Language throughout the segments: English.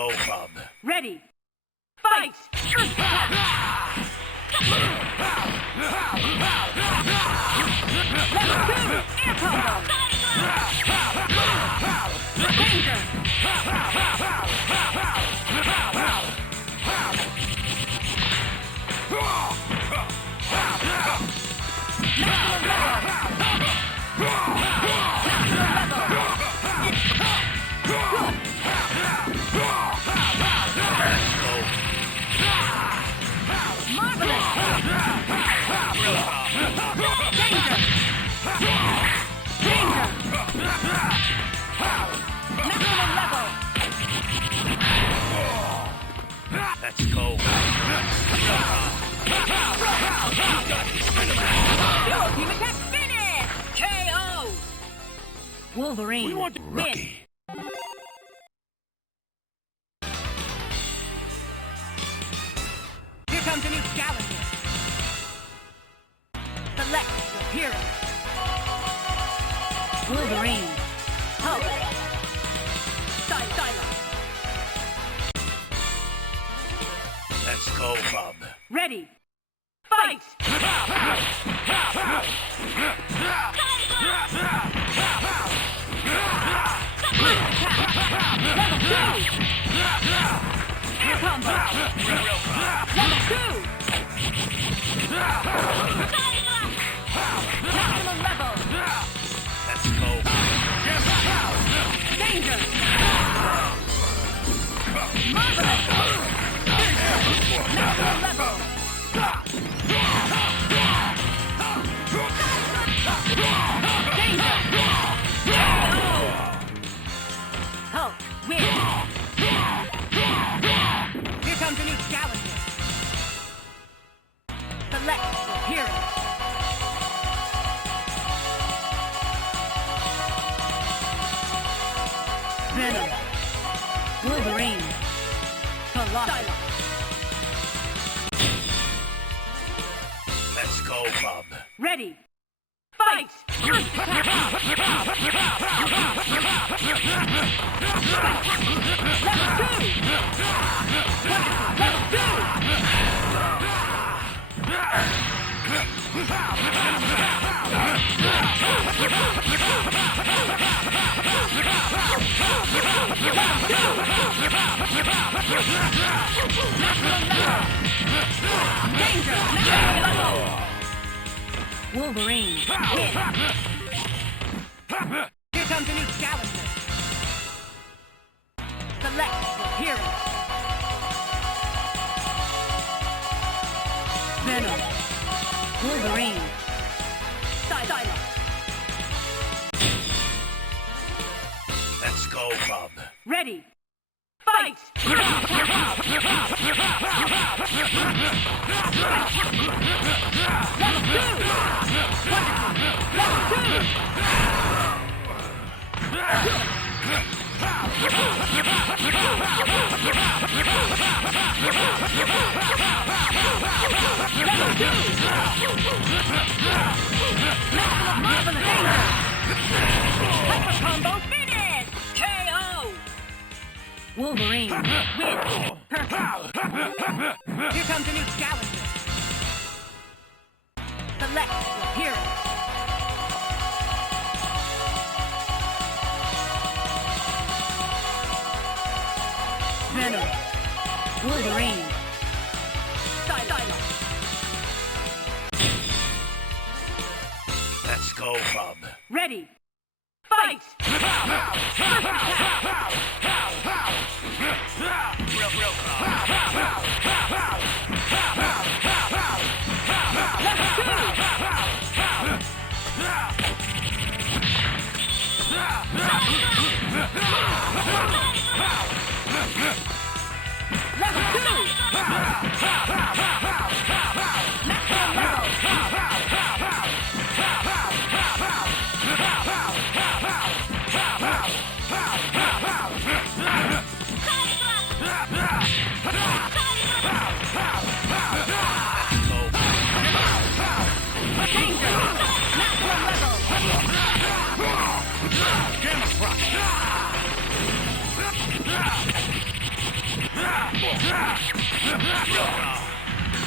go, bub. Ready. Fight! Level 2, air combo! Danger! Let's go. Your team attack finish! KO! Wolverine, We want win. rookie. Here comes a new challenger. Select your hero. Wolverine, Hulk, Stylo. Let's go, bub. Ready. Fight! Level 2! Air combo! Level 2! Maximum level! Let's go. Danger! Marvelous! Maximum level! Danger! Hulk, win! Here comes a new challenger. Select your hero. Venom, Wolverine, Colossus. Let's go, bub. Ready. Fight! Level 2! Level 2! Danger! Level! Wolverine, win! Here comes a new challenger. Select your hero. Venom, Wolverine, Stylo. Let's go, bub. Ready. Fight! Level 2! Level 2! Marvelous danger! Hyper combo finish! KO! Wolverine, win! Perfect! Here comes a new challenger. Select your hero. Venom, Wolverine, Stylo. Let's go, bub. Ready. Fight! Level 2! Maximum level!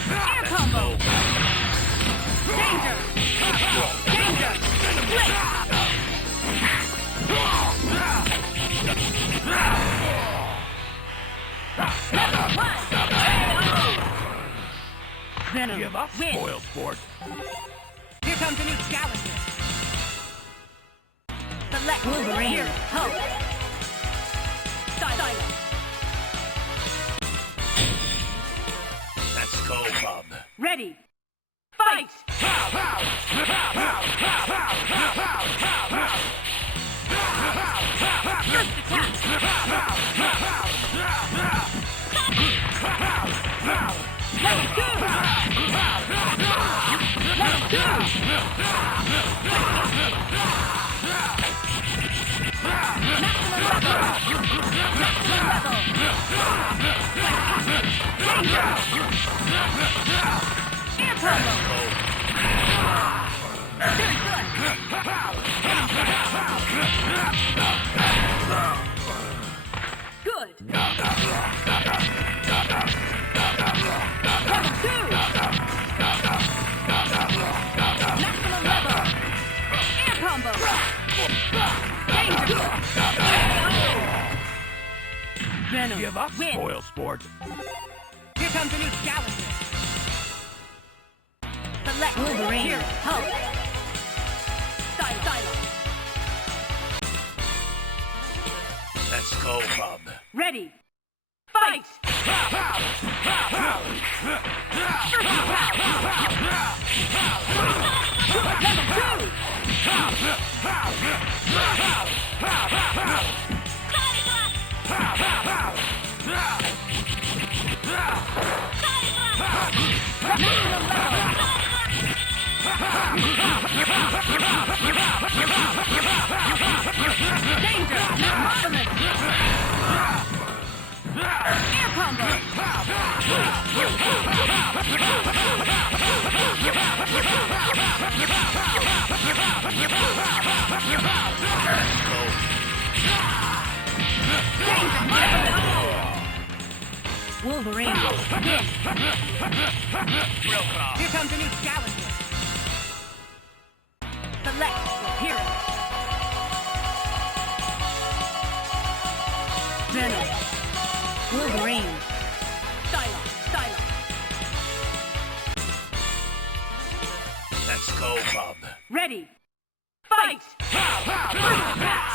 Air combo. Danger. Danger. Blitz. Level 1. Venom. Give up, Win. spoil sport. Here comes a new challenger. Select Wolverine. Here, Hulk. Silo. Let's go, Bob. Ready. Fight! First attack. Level 2. Level 2. Maximum level. Maximum level. Danger. Air combo. Very good. Good. Level 2. Maximum level. Air combo. Danger. Venom. Give up, Win. spoil sport. Here comes a new challenger. Select Wolverine. Here, Hulk. Silo. Let's go, Bob. Ready. Fight! First attack. Level 2. Maximum level. Danger! Marvelous! Air combo! Danger! Marvelous! Wolverine! Here comes a new challenger. Select your hero. Venom. Wolverine. Silo. Let's go, Bob. Ready. Fight! First attack.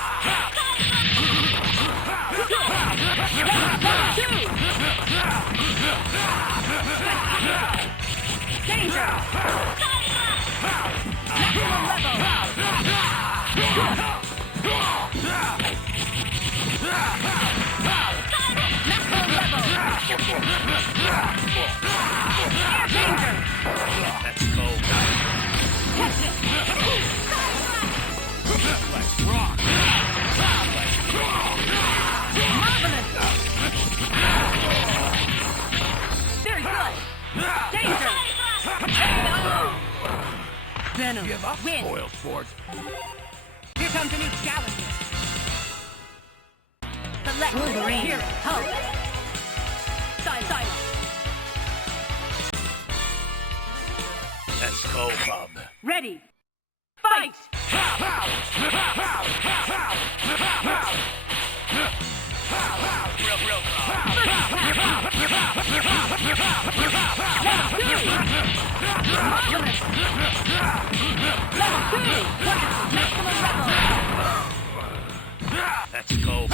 Level 2. Danger. Maximum level. Maximum level. Air danger. Let's go. Catch it. Let's rock. Marvelous. Very good. Danger. Venom. Give up, Win. spoil sport. Here comes a new challenger. Select Wolverine. Here, Hulk. Silo. Let's go, Bob. Ready. Fight! Let's go,